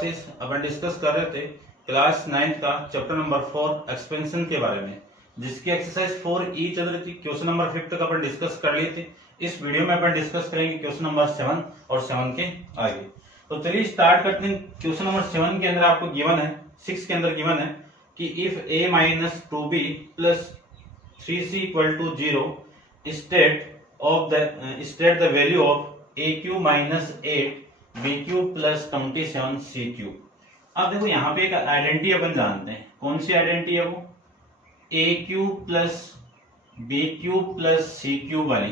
Classes अपन discuss कर रहे थे क्लास 9 का चैप्टर नंबर 4 एक्सपेंशन के बारे में, जिसकी एक्सरसाइज 4E चल रही थी। क्वेश्चन नंबर 5 तक अपन डिस्कस कर लिए थे। इस वीडियो में अपन डिस्कस करेंगे क्वेश्चन नंबर 7 और 7 के आगे। तो चलिए स्टार्ट करते हैं। क्वेश्चन नंबर 7 के अंदर आपको गिवन है, 6 के अंदर गिवन है कि if a minus 2b plus 3c equal to 0 state the value of a cube minus 8 b cube plus 27 c cube. अब देखो यहाँ पे एक आइडेंटिटी अपन जानते हैं, कौन सी आइडेंटिटी है वो, a cube plus b cube plus c cube वाली।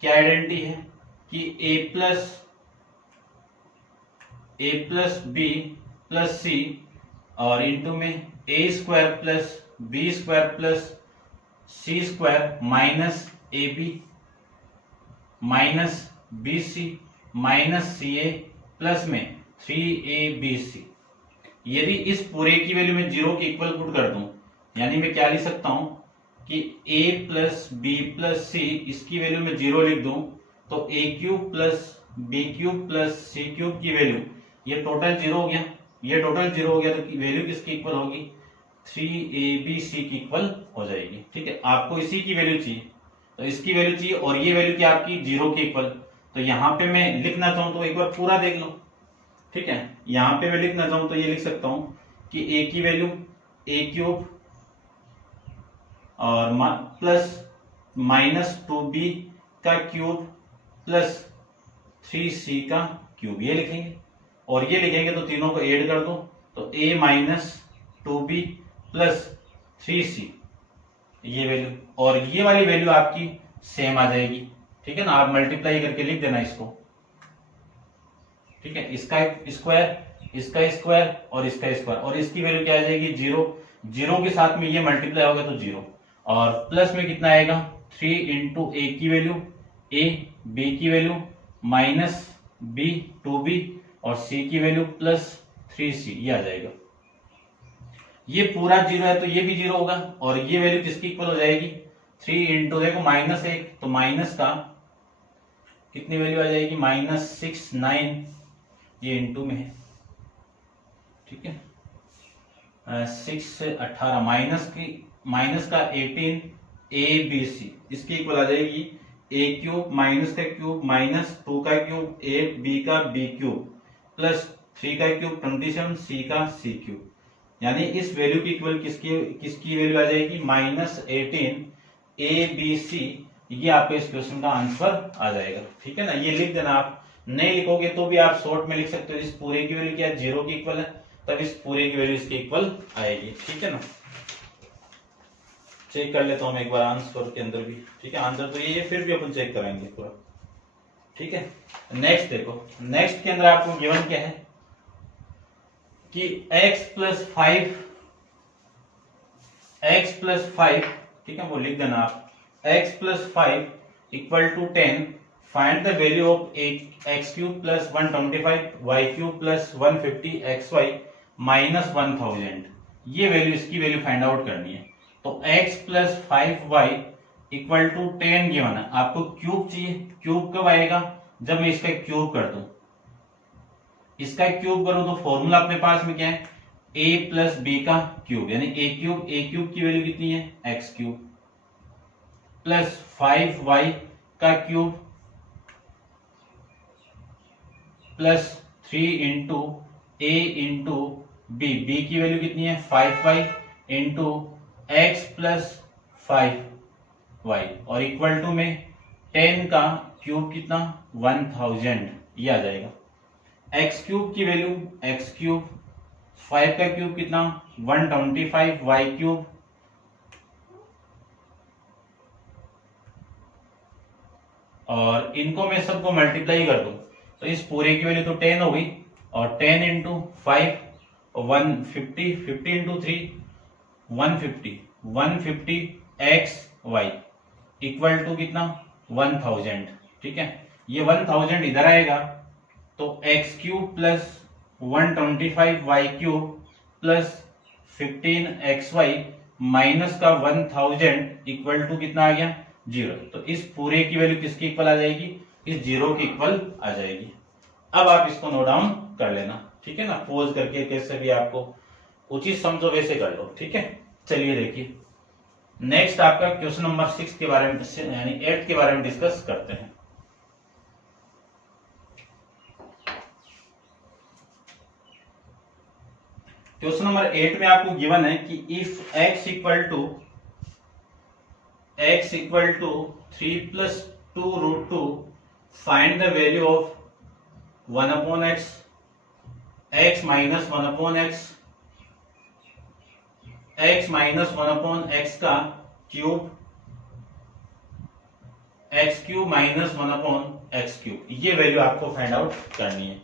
क्या आइडेंटिटी है कि a plus b plus c और इंटू में a square plus b square plus c square minus ab minus bc minus ca plus में 3abc। यदि इस पूरे की वैल्यू में 0 के इक्वल पुट कर दूं, यानी मैं क्या लिख सकता हूं कि a plus b plus c, इसकी वैल्यू में 0 लिख दूं तो a cube plus b cube plus c cube की वैल्यू, ये टोटल 0 हो गया, ये टोटल 0 हो गया, तो वैल्यू किसकी इक्वल होगी, 3abc की इक्वल हो जाएगी। ठीक है, आपको इसी की वैल्यू चाहिए तो इसकी वैल्यू चाहिए और ये वैल्यू क्या आपकी 0 के इक्वल। तो यहाँ पे मैं लिखना चाहूं तो एक बार पूरा देख लो। ठीक है, यहाँ पे मैं लिखना चाहूं तो ये लिख सकता हूं कि a की वैल्यू a क्यूब और प्लस माइनस 2b का क्यूब प्लस 3c का क्यूब, ये लिखेंगे। और ये लिखेंगे तो तीनों को ऐड कर दो तो a minus 2b plus 3c, ये वैल्यू और ये वाली वैल्यू आपकी सेम आ जाएगी। ठीक है ना, आप मल्टीप्लाई करके लिख देना इसको। ठीक है, इसका स्क्वायर, इसका स्क्वायर और इसका स्क्वायर, और इसकी वैल्यू क्या आ जाएगी 0। 0 के साथ में ये मल्टीप्लाई होगा तो 0, और प्लस में कितना आएगा 3 इंटू ए की वैल्यू a, b की वैल्यू माइनस b 2b और c की वैल्यू प्लस 3c, ये आ जाएगा। ये पूरा 0 है तो ये भी 0 होगा और ये वैल्यू किसकी इक्वल हो जाएगी 3 इंटू देखो माइनस 1, तो माइनस का कितनी वैल्यू आ जाएगी -6 9, ये इंटू में है। ठीक है, 6 18 माइनस का 18 abc, इसकी इक्वल आ जाएगी a क्यूब माइनस का क्यूब माइनस 2 का क्यूब a b का b क्यूब प्लस 3 का क्यूब 27 c का c क्यूब। यानी इस वैल्यू की इक्वल किसकी वैल्यू आ जाएगी -18 abc। ये आपके इस क्वेश्चन का आंसर आ जाएगा। ठीक है ना, ये लिख देना। आप नहीं लिखोगे तो भी आप शॉर्ट में लिख सकते हो, इस पूरे की वैल्यू क्या 0 की इक्वल है, तब इस पूरे की वैल्यू इसके इक्वल आएगी। ठीक है ना, चेक कर लेता हूं मैं एक बार आंसर के अंदर भी। ठीक है, आंसर तो ये फिर भी अपन चेक कराएंगे पूरा। ठीक है, नेक्स्ट देखो, नेक्स्ट के अंदर आपको गिवन क्या है कि x प्लस 5, ठीक है वो लिख देना आप, x plus 5 equal to 10, find the value of x cube plus 125 y cube plus 150 xy minus 1000। ये वैल्यू, इसकी वैल्यू फाइंड आउट करनी है। तो x plus 5y equal to 10 given है, आपको क्यूब चाहिए। क्यूब कब आएगा, जब मैं इसका क्यूब कर दूं, इसका क्यूब करूं तो फॉर्मूला अपने पास में क्या है, a प्लस बी का क्यूब, यानी a क्यूब की वैल्यू कितनी है x क्यूब प्लस 5y का cube plus 3 into a into b, b की वैल्यू कितनी है 5y into x plus 5y और इक्वल टू में 10 का क्यूब कितना 1000, ये आ जाएगा। x क्यूब की वैल्यू x क्यूब, 5 का क्यूब कितना 125 y क्यूब और इनको मैं सबको मल्टीप्लाई कर दूं तो इस पूरे की वैल्यू तो 10 हो गई, और 10 into 5 150, 50 into 3 150 x y equal to कितना 1000। ठीक है, ये 1000 इधर आएगा तो x cube plus 125 y cube plus 15 xy minus का 1000 इक्वल टू कितना आ गया 0। तो इस पूरे की वैल्यू किसकी इक्वल आ जाएगी, इस 0 की इक्वल आ जाएगी। अब आप इसको नोट डाउन कर लेना। ठीक है ना, पोज करके कैसे भी आपको उचित समझो वैसे कर लो, ठीक है। चलिए देखिए नेक्स्ट आपका क्वेश्चन नंबर 6 के बारे में यानी 8 के बारे में डिस्कस करते हैं। क्वेश्चन नंबर 8 में आपको गिवन है कि if x equal to 3 plus 2 root 2 find the value of 1 upon x, x minus 1 upon x, x minus 1 upon x का cube, x cube minus 1 upon x cube, ये value आपको find out करनी है,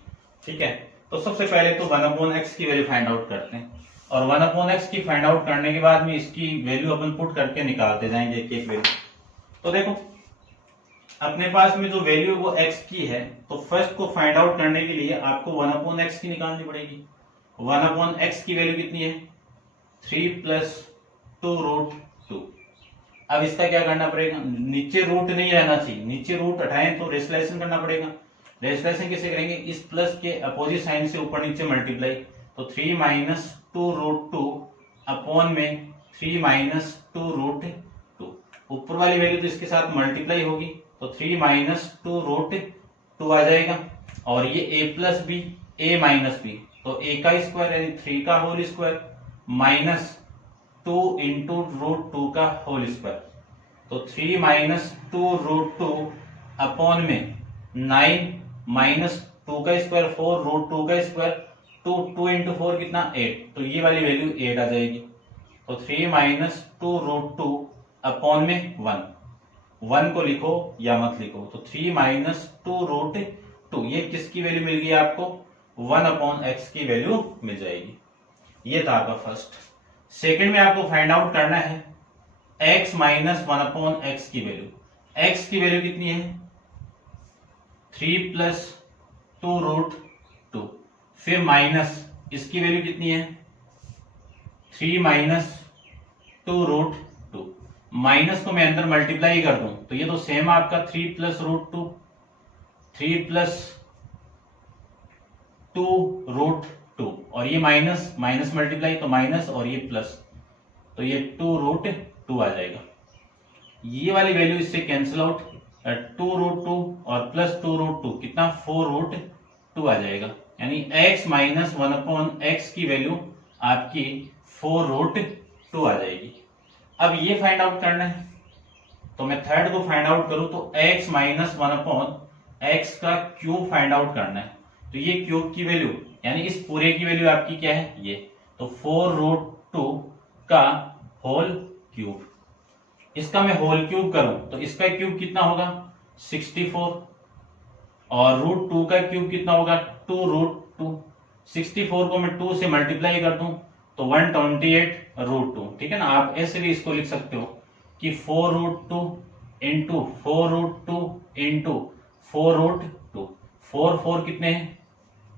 ठीक है। तो सबसे पहले तो 1 अपॉन एक्स की वैल्यू फाइंड आउट करते हैं, और 1 अपॉन एक्स की फाइंड आउट करने के बाद में इसकी वैल्यू अपन पुट करके निकालते जाएंगे एक एक वैल्यू। तो देखो अपने पास में जो वैल्यू वो x की है, तो फर्स्ट को फाइंड आउट करने के लिए आपको 1 अपॉन एक्स की निकालनी पड़ेगी। 1 अपॉन एक्स की वैल्यू कितनी है 3 प्लस 2 रूट 2। अब इसका क्या करना पड़ेगा, नीचे रूट नहीं रहना चाहिए, नीचे रूट हटाएं तो रेशनलाइजेशन करना पड़ेगा। रेशनलाइजेशन कैसे करेंगे, इस प्लस के अपोजिट साइन से ऊपर नीचे मल्टीप्लाई, तो 3 माइनस 2 रूट 2 अपॉन में 3 माइनस 2 रूट 2, ऊपर वाली वैल्यू तो इसके साथ मल्टीप्लाई होगी, तो 3 माइनस 2 रूट 2 आ जाएगा, और ये a plus b a minus b, तो a का स्क्वायर यानी 3 का whole square minus 2 into root 2 का होल स्क्वायर, तो 3 माइनस 2 रूट 2 अपॉन में 9 माइनस 2 का स्क्वायर 4 रूट 2 का स्क्वायर 2 इंटू 4 कितना 8, तो ये वाली वैल्यू 8 आ जाएगी। तो 3 माइनस 2 रूट 2 अपॉन में 1 को लिखो या मत लिखो, तो 3 माइनस 2 रूट 2, ये किसकी वैल्यू मिल गई आपको 1 अपॉन एक्स की वैल्यू मिल जाएगी। ये था आपका फर्स्ट। सेकंड में आपको फाइंड आउट करना है x माइनस 1 अपॉन एक्स की वैल्यू। x की वैल्यू कितनी है 3 प्लस 2 रूट 2, फिर माइनस इसकी वैल्यू कितनी है 3 माइनस 2 रूट 2, माइनस को मैं अंदर मल्टीप्लाई कर दूं तो ये तो सेम आपका 3 प्लस रूट 2, 3 प्लस 2 रूट 2, और ये माइनस माइनस मल्टीप्लाई तो माइनस, और ये प्लस, तो ये 2 रूट 2 आ जाएगा। ये वाली वैल्यू इससे कैंसिल आउट, 2 रूट 2 और प्लस 2 रूट 2 कितना 4 रूट 2 आ जाएगा, यानी x माइनस 1 अपॉन एक्स की वैल्यू आपकी 4 रूट 2 आ जाएगी। अब ये फाइंड आउट करना है, तो मैं थर्ड को फाइंड आउट करूं तो x माइनस 1 अपॉन एक्स का क्यूब फाइंड आउट करना है, तो ये क्यूब की वैल्यू यानी इस पूरे की वैल्यू आपकी क्या है ये, तो 4 रूट 2 का होल क्यूब। इसका मैं होल क्यूब करूं तो इसका क्यूब कितना होगा 64, और रूट 2 का क्यूब कितना होगा 2 रूट 2। 64 को मैं 2 से मल्टीप्लाई कर दूं तो 128 रूट 2, ठीक है ना। आप ऐसे भी इसको लिख सकते हो कि 4 root 2 into 4 root 2 into 4 root 2, 4 कितने हैं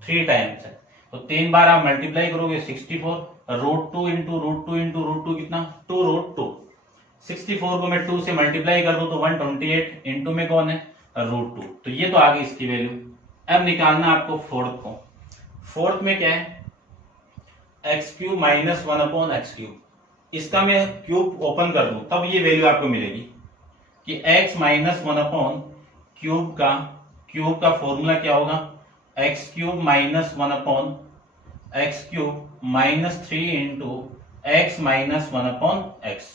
3 टाइम्स है, तो 3 बार आप मल्टीप्लाई करोगे 64, root 2 into root 2 into root 2 कितना 2 रूट 2। 64 को मैं 2 से मल्टीप्लाई कर दूं तो 128 इंटू में कौन है रूट 2, तो ये तो आ गई इसकी वैल्यू। अब निकालना आपको फोर्थ को। फोर्थ में क्या है x cube minus 1 upon x cube, इसका मैं क्यूब ओपन कर दूं तब ये वैल्यू आपको मिलेगी कि x माइनस 1 अपॉन क्यूब का फॉर्मूला क्या होगा x cube minus 1 upon x cube minus 3 into x minus 1 upon x.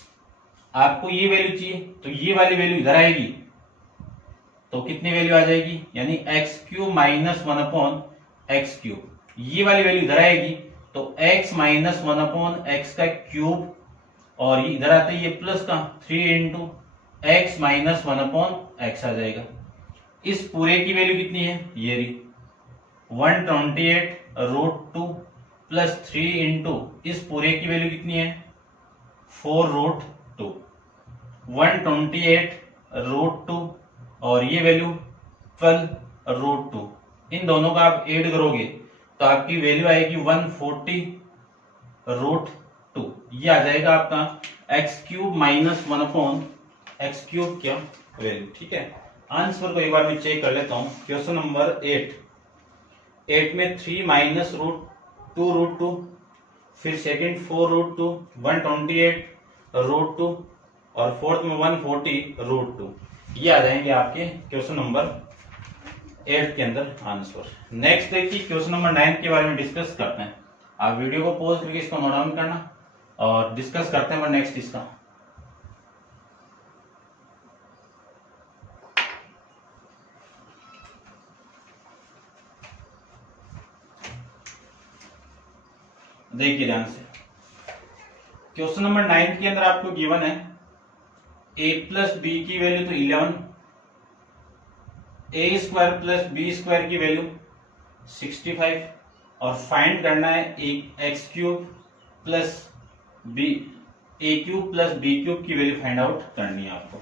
आपको ये वैल्यू चाहिए तो ये वाली वैल्यू इधर आएगी, तो कितनी वैल्यू आ जाएगी यानी x cube minus 1 upon x cube, ये वाली वैल्यू इधर आएगी तो x माइनस 1 अपॉन एक्स का क्यूब, और ये इधर आते ही ये प्लस का 3 into x minus 1 upon x आ जाएगा। इस पूरे की वैल्यू कितनी है ये रही 128 रूट 2 प्लस 3 इंटू इस पूरे की वैल्यू कितनी है 4 रूट 2, 128 रूट 2 और ये वैल्यू 12 रूट 2, इन दोनों का आप ऐड करोगे तो आपकी वैल्यू आएगी 140 रूट 2, ये आ जाएगा आपका x cube minus 1 upon x cube क्या वैल्यू। ठीक है, आंसर को एक बार मैं चेक कर लेता हूं। क्वेश्चन नंबर 8 8 में 3 माइनस √2 फिर सेकंड 4√2 128 √2 और फोर्थ में 140 √2। ये आ जाएंगे आपके क्वेश्चन नंबर 8 के अंदर आंसर। नेक्स्ट देखिए क्वेश्चन नंबर 9 के बारे में डिस्कस करते हैं। आप वीडियो को पॉज करके इसको नोट डाउन करना और डिस्कस करते हैं नेक्स्ट इसका। देखिए ध्यान से, क्वेश्चन नंबर 9 के अंदर आपको गिवन है a प्लस बी की वैल्यू तो 11, a square plus b square की वैल्यू 65 और फाइंड करना है x cube plus b a cube plus b cube की वैल्यू फाइंड आउट करनी है आपको।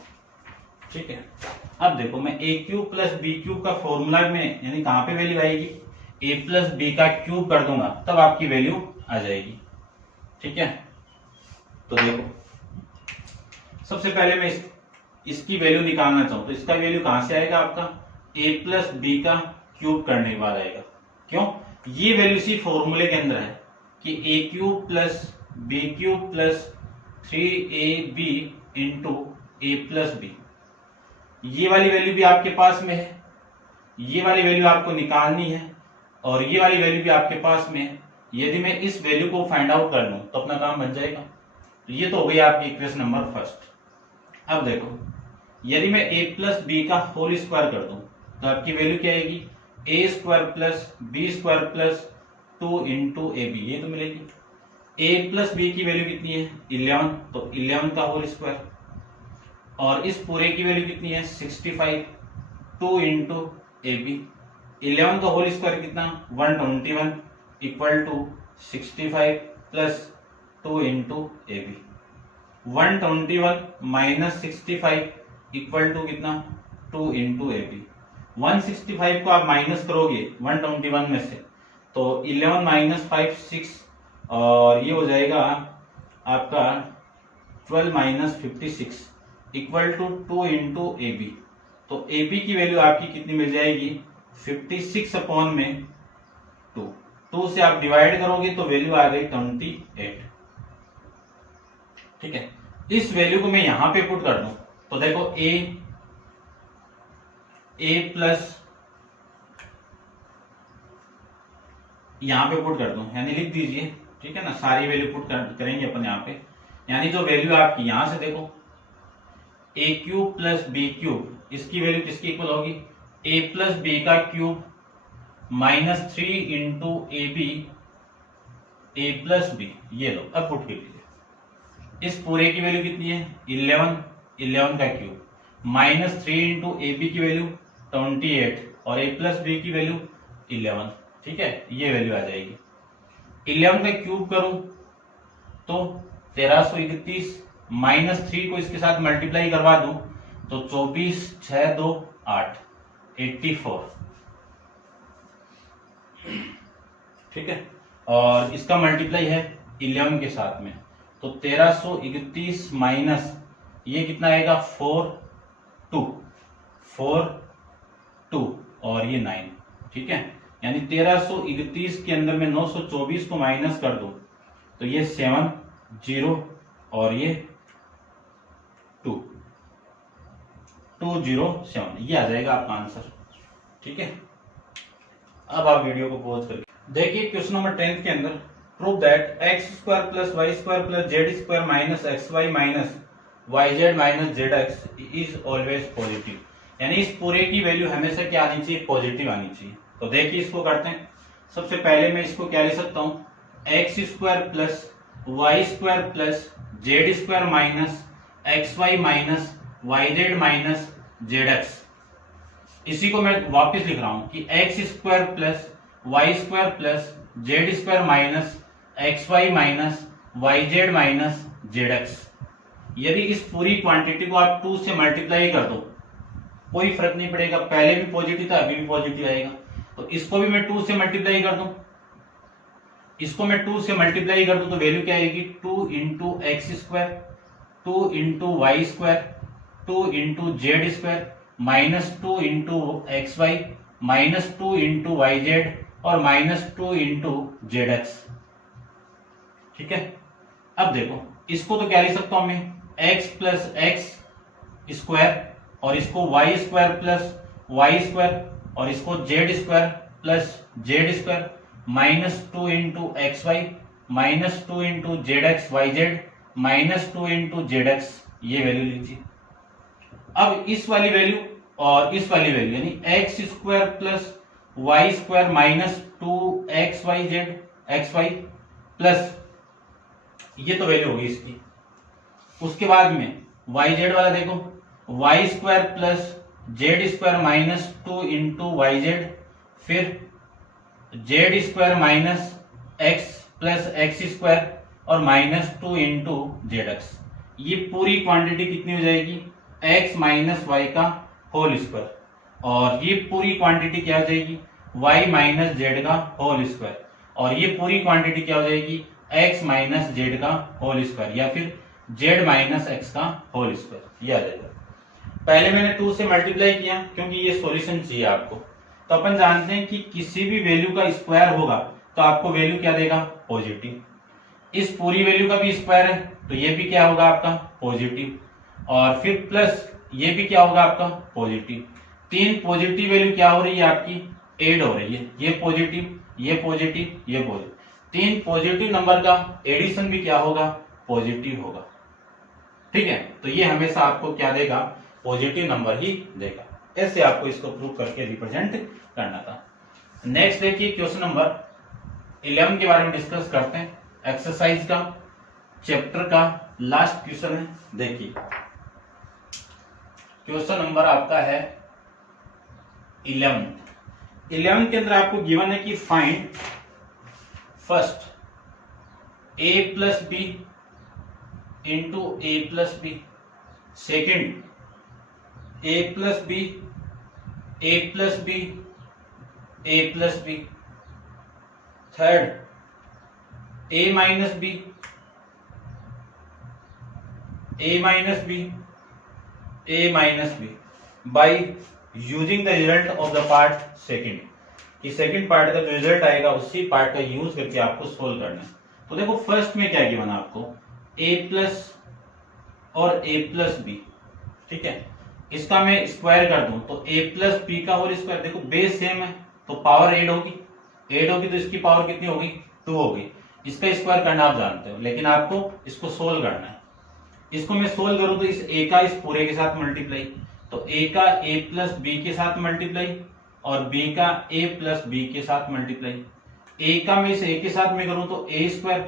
ठीक है, अब देखो मैं a cube plus b cube का फॉर्मूला में यानी कहां पे वैल्यू आएगी, a प्लस बी का क्यूब कर दूंगा तब आपकी वैल्यू आ जाएगी। ठीक है, तो देखो सबसे पहले मैं इसकी वैल्यू निकालना चाहूं तो इसका वैल्यू कहां से आएगा, आपका a प्लस बी का क्यूब करने के बाद आएगा। क्यों, ये वैल्यू इसी फॉर्मूले के अंदर है कि a cube plus b cube plus 3ab into a plus b. ये वाली वैल्यू भी आपके पास में है, ये वाली वैल्यू आपको निकालनी है और ये वाली वैल्यू भी आपके पास में है। यदि मैं इस वैल्यू को फाइंड आउट कर लूं तो अपना काम बन जाएगा। तो ये तो हो गई आपकी इक्वेशन नंबर फर्स्ट। अब देखो यदि मैं a प्लस बी का होल स्क्वायर कर दूं तो आपकी वैल्यू क्या आएगी, a square plus b square plus 2 into a b, ये तो मिलेगी। a प्लस बी की वैल्यू कितनी है 11, तो 11 का होल स्क्वायर और इस पूरे की वैल्यू कितनी है 65, 2 इंटू ए बी। 11 का होल स्क्वायर कितना 121 equal to 65 plus 2 into a b. 121 minus 65 equal to कितना 2 इंटू ए बी। 165 को आप माइनस करोगे 121 में से तो 11 माइनस 5 6 और ये हो जाएगा आपका 12 minus 56 equal to 2 into a b. तो ए बी की वैल्यू आपकी कितनी मिल जाएगी 56 अपॉन में 2 से आप डिवाइड करोगे तो वैल्यू आ गई 28। ठीक है, इस वैल्यू को मैं यहां पे पुट कर दूं तो देखो a प्लस यहां पे पुट कर दूं यानी लिख दीजिए। ठीक है ना, सारी वैल्यू पुट करेंगे अपन यहां पे, यानी जो वैल्यू आपकी यहां से देखो a cube plus b cube, इसकी वैल्यू किसकी इक्वल होगी a प्लस बी का cube minus 3 into a b a plus b. ये लो अब पुट कर लीजिए। इस पूरे की वैल्यू कितनी है 11 का cube minus 3 into a b की वैल्यू 28 और ए प्लस बी की वैल्यू 11। ठीक है, ये वैल्यू आ जाएगी। 11 का क्यूब करूं तो 1331 माइनस 3 को इसके साथ मल्टीप्लाई करवा दूं तो 24 6 2 8 84। ठीक है, और इसका मल्टीप्लाई है 11 के साथ में तो 1331 माइनस ये कितना आएगा 4 2 और ये 9। ठीक है, यानी 1331 के अंदर में 924 को माइनस कर दो तो ये 7 0 और ये 2 207, ये आ जाएगा आपका आंसर। ठीक है, अब आप वीडियो को पॉज करके देखिए क्वेश्चन नंबर 10 के अंदर prove that x square plus y square plus z square minus x y minus y z minus z x is always positive. यानी इस पूरे की वैल्यू हमेशा क्या आनी चाहिए, पॉजिटिव आनी चाहिए। तो देखिए इसको करते हैं। सबसे पहले मैं इसको क्या लिख सकता हूं, x square plus y square plus z square minus x y minus y z minus z x. इसी को मैं वापस लिख रहा हूं कि x square plus y square plus z square minus x y minus y z minus z x. यदि इस पूरी क्वांटिटी को आप 2 से मल्टीप्लाई कर दो कोई फर्क नहीं पड़ेगा, पहले भी पॉजिटिव था अभी भी पॉजिटिव आएगा। तो इसको भी मैं 2 से मल्टीप्लाई कर दूं, इसको मैं 2 से मल्टीप्लाई कर दूं तो वैल्यू क्या आएगी 2 into x square 2 into y square 2 into z square minus 2 into x y minus 2 into y z और -2 इंटू जेड एक्स। ठीक है, अब देखो इसको तो क्या लिख सकता हूं मैं, x प्लस एक्स स्क्वायर और इसको y square plus y square और इसको z square plus z square -2 into x y -2 into z x y z -2 into z x, ये वैल्यू लीजिए। अब इस वाली वैल्यू और इस वाली वैल्यू यानी x square plus y square -2 x y z x y plus ये तो वैल्यू होगी इसकी। उसके बाद में वाई जेड वाला देखो, y square plus z square -2 into y z, फिर z square minus x plus x square और -2 इंटू जेड एक्स। ये पूरी क्वांटिटी कितनी हो जाएगी, x माइनस वाई का होल स्क्वायर, और ये पूरी क्वांटिटी क्या हो जाएगी, y माइनस जेड का होल स्क्वायर, और ये पूरी क्वांटिटी क्या हो जाएगी, x माइनस जेड का होल स्क्वायर या फिर z माइनस एक्स का होल स्क्वायर, ये आ जाएगा। पहले मैंने 2 से मल्टीप्लाई किया क्योंकि ये सॉल्यूशन चाहिए आपको। तो अपन जानते हैं कि किसी भी वैल्यू का स्क्वायर होगा तो आपको वैल्यू क्या देगा, पॉजिटिव। इस पूरी वैल्यू का भी स्क्वायर है तो ये भी क्या होगा आपका, पॉजिटिव, और फिर प्लस ये भी क्या होगा आपका, पॉजिटिव। 3 पॉजिटिव वैल्यू क्या हो रही है आपकी, एड हो रही है, ये पॉजिटिव ये पॉजिटिव ये पॉजिटिव। 3 पॉजिटिव नंबर का एडिशन भी क्या होगा, पॉजिटिव होगा। ठीक है, तो ये हमेशा आपको क्या देगा, पॉजिटिव नंबर ही देगा। ऐसे आपको इसको प्रूव करके रिप्रेजेंट करना था। नेक्स्ट देखिए क्वेश्चन नंबर 11 के बारे में डिस्कस करते हैं। एक्सरसाइज का चैप्टर का लास्ट क्वेश्चन है। देखिए क्वेश्चन नंबर आपका है 11 के अंदर आपको गिवन है कि find first a plus b into a plus b, second a plus b a plus b a plus b, third a minus b a minus b a minus b by using the result of the part second, कि second part का जो result आएगा उसी part का use करके आपको solve करना है। तो देखो फर्स्ट में क्या गिवन आपको, a प्लस और a प्लस बी। ठीक है, इसका मैं स्क्वायर कर दूं तो a प्लस बी का होल स्क्वायर, देखो बेस सेम है तो पावर ऐड होगी तो इसकी पावर कितनी होगी, 2 होगी। इसका स्क्वायर करना आप जानते हो, लेकिन आपको इसको सोल्व करना है। इसको मैं सोल्व करूं तो इस a का इस पूरे के साथ मल्टीप्लाई, तो a का a प्लस बी के साथ मल्टीप्लाई और b का a प्लस बी के साथ मल्टीप्लाई। a का मैं इस a के साथ में करूं तो a square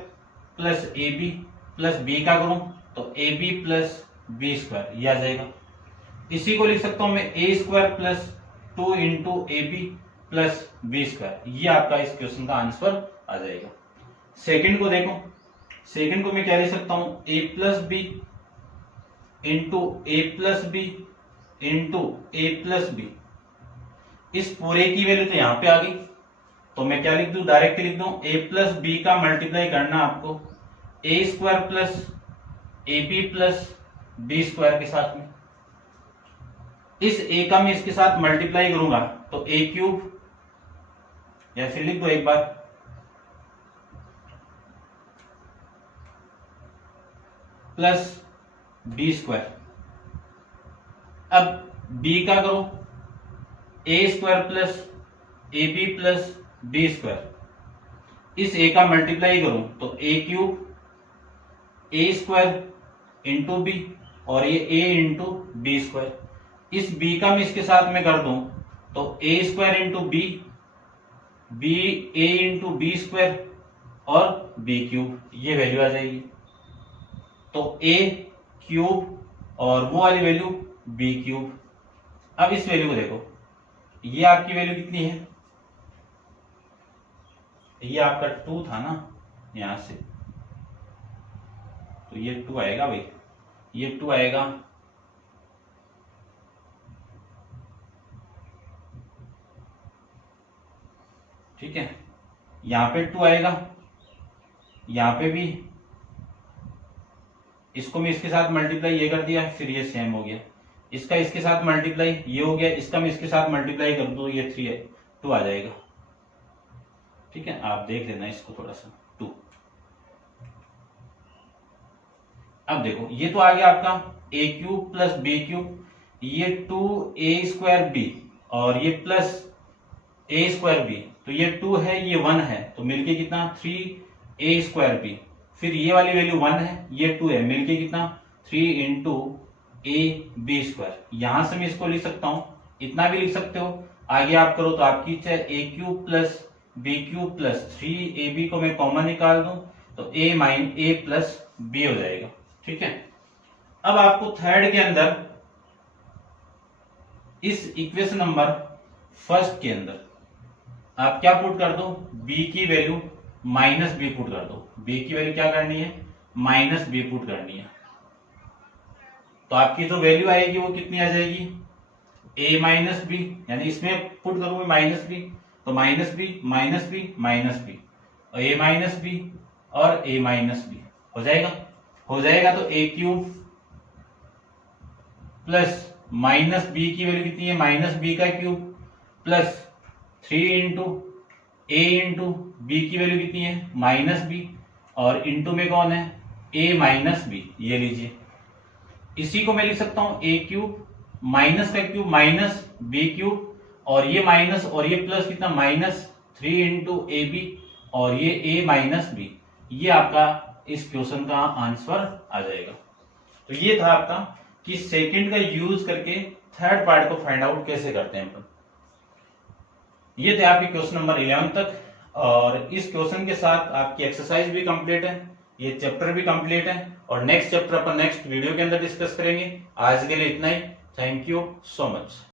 plus a b plus b का करूं तो a b plus b square, ये आ जाएगा। इसी को लिख सकता हूं मैं a square plus 2 into a b plus b square, ये आपका इस क्वेश्चन का आंसर आ जाएगा। सेकंड को देखो, सेकंड को मैं क्या लिख सकता हूं, a plus b into a plus b into a plus b. इस पूरे की वैल्यू तो यहां पे आ गई, तो मैं क्या लिख दूं, डायरेक्ट लिख दूं a प्लस बी का मल्टीप्लाई करना आपको a square plus a b plus b square के साथ में। इस a का मैं इसके साथ मल्टीप्लाई करूंगा तो a क्यूब, या फिर लिख दो एक बार प्लस बी स्क्वायर। अब b का करो a square plus a b plus b square. इस a का मल्टीप्लाई करूं तो a cube a square into b और ये a इंटू बी स्क्वायर। इस b का मैं इसके साथ में कर दूं तो a square into b b a into b square और b क्यूब, ये वैल्यू आ जाएगी। तो a क्यूब और वो वाली वैल्यू b क्यूब। अब इस वैल्यू को देखो, ये आपकी वैल्यू कितनी है, ये आपका 2 था ना यहां से, तो ये 2 आएगा भाई, ये 2 आएगा। ठीक है, यहां पे 2 आएगा, यहां पे भी इसको मैं इसके साथ मल्टीप्लाई ये कर दिया, फिर ये सेम हो गया। इसका इसके साथ मल्टीप्लाई ये हो गया, इसका मैं इसके साथ मल्टीप्लाई कर दूं, ये 2 आ जाएगा। ठीक है, आप देख लेना इसको थोड़ा सा 2। अब देखो ये तो आ गया आपका ए क्यूब प्लस बी क्यूब, ये 2a² b और ये प्लस a² b, तो ये 2 है ये 1 है, तो मिलके कितना 3a² b। फिर ये वाली वैल्यू 1 है ये 2 है, मिलके कितना 3 इंटू ab²। यहां से मैं इसको लिख सकता हूं, इतना भी लिख सकते हो, आगे आप करो तो आपकी इच्छा है। A cube plus b cube plus 3ab को मैं कॉमन निकाल दूं तो a प्लस b हो जाएगा। ठीक है, अब आपको थर्ड के अंदर इस इक्वेशन नंबर फर्स्ट के अंदर आप क्या पुट कर दो, b की वैल्यू -b पुट कर दो। b की वैल्यू क्या करनी है, -b पुट करनी है। तो आपकी जो वैल्यू आएगी वो कितनी आ जाएगी, a-b, यानी इसमें पुट करूंगा -b, तो -b -b -b और a-b और a-b हो जाएगा। हो जाएगा तो a क्यूब प्लस -b की वैल्यू कितनी है, -b का cube plus 3 into a into b की वैल्यू कितनी है -b और इंटू में कौन है a-b, ये लीजिए। इसी को मैं लिख सकता हूं a क्यूब माइनस का क्यूब माइनस b क्यूब और ये माइनस और ये प्लस कितना -3 इंटू ab और ये a-b, ये आपका इस क्वेश्चन का आंसर आ जाएगा। तो ये था आपका कि सेकंड का यूज करके थर्ड पार्ट को फाइंड आउट कैसे करते हैं अपन। ये थे आपके क्वेश्चन नंबर 11 तक और इस क्वेश्चन के साथ आपकी एक्सरसाइज भी कंप्लीट है, ये चैप्टर भी कंप्लीट है और नेक्स्ट चैप्टर अपन नेक्स्ट वीडियो के अंदर डिस्कस करेंगे। आज के लिए इतना ही, थैंक यू सो मच।